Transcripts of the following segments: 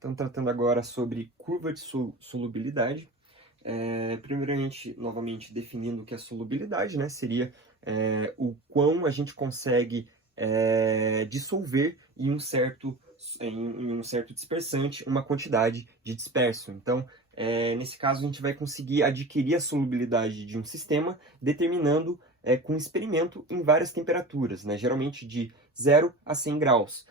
Então, tratando agora sobre curva de solubilidade. Primeiramente, novamente, definindo o que é solubilidade, né? Seria o quão a gente consegue dissolver em um certo dispersante uma quantidade de disperso. Então, nesse caso, a gente vai conseguir adquirir a solubilidade de um sistema determinando com experimento em várias temperaturas, né? Geralmente de 0 a 100 graus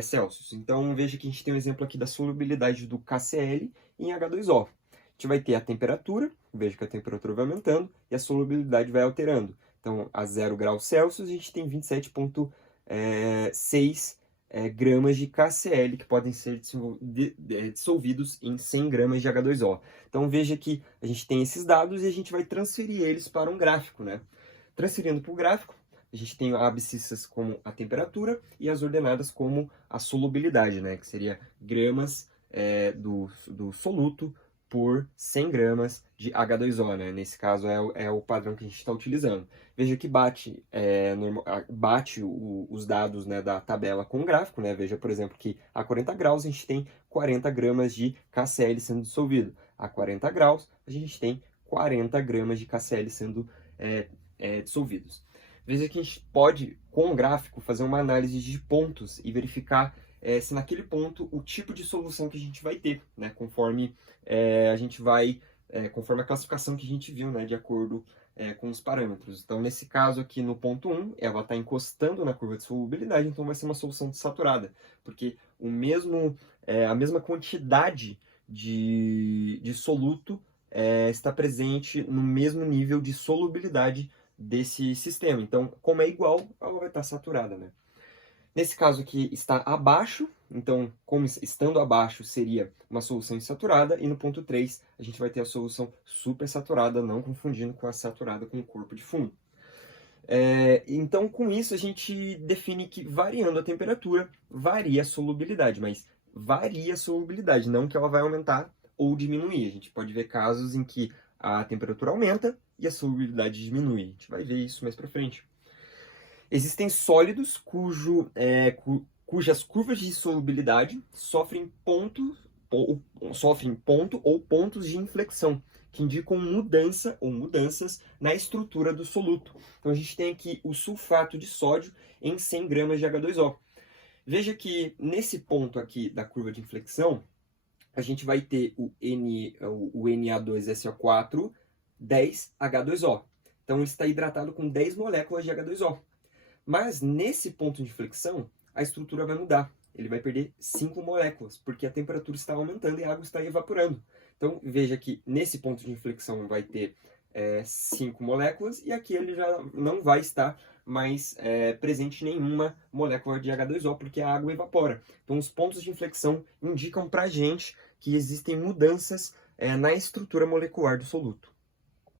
Celsius. Então, veja que a gente tem um exemplo aqui da solubilidade do KCl em H2O. A gente vai ter a temperatura, veja que a temperatura vai aumentando e a solubilidade vai alterando. Então, a 0 graus Celsius, a gente tem 27,6 gramas de KCl que podem ser dissolvidos em 100 gramas de H2O. Então, veja que a gente tem esses dados e a gente vai transferir eles para um gráfico, né? Transferindo para o gráfico, a gente tem abscissas como a temperatura e as ordenadas como a solubilidade, né? Que seria gramas do soluto por 100 gramas de H2O, né? Nesse caso é o padrão que a gente está utilizando. Veja que bate os dados, né, da tabela com o gráfico, né? Veja, por exemplo, que a 40 graus a gente tem 40 gramas de KCl sendo dissolvido. A 40 graus a gente tem 40 gramas de KCl sendo dissolvidos. Veja que a gente pode, com o gráfico, fazer uma análise de pontos e verificar se naquele ponto o tipo de solução que a gente vai ter, né? Conforme conforme a classificação que a gente viu, né? De acordo com os parâmetros. Então, nesse caso aqui, no ponto 1, ela está encostando na curva de solubilidade, então vai ser uma solução saturada, porque a mesma quantidade de soluto está presente no mesmo nível de solubilidade desse sistema. Então, como é igual, ela vai estar saturada, né? Nesse caso aqui está abaixo, então, como estando abaixo seria uma solução insaturada, e no ponto 3 a gente vai ter a solução supersaturada, não confundindo com a saturada com o corpo de fundo. Então, com isso, a gente define que variando a temperatura, varia a solubilidade, mas varia a solubilidade, não que ela vai aumentar ou diminuir. A gente pode ver casos em que a temperatura aumenta e a solubilidade diminui. A gente vai ver isso mais para frente. Existem sólidos cujas curvas de solubilidade sofrem ponto ou pontos de inflexão, que indicam mudança ou mudanças na estrutura do soluto. Então a gente tem aqui o sulfato de sódio em 100 gramas de H2O. Veja que nesse ponto aqui da curva de inflexão, a gente vai ter o Na2SO4 10H2O. Então ele está hidratado com 10 moléculas de H2O. Mas nesse ponto de inflexão, a estrutura vai mudar. Ele vai perder 5 moléculas, porque a temperatura está aumentando e a água está evaporando. Então, veja que nesse ponto de inflexão vai ter 5 moléculas, e aqui ele já não vai estar mais presente nenhuma molécula de H2O, porque a água evapora. Então, os pontos de inflexão indicam para a gente que existem mudanças na estrutura molecular do soluto.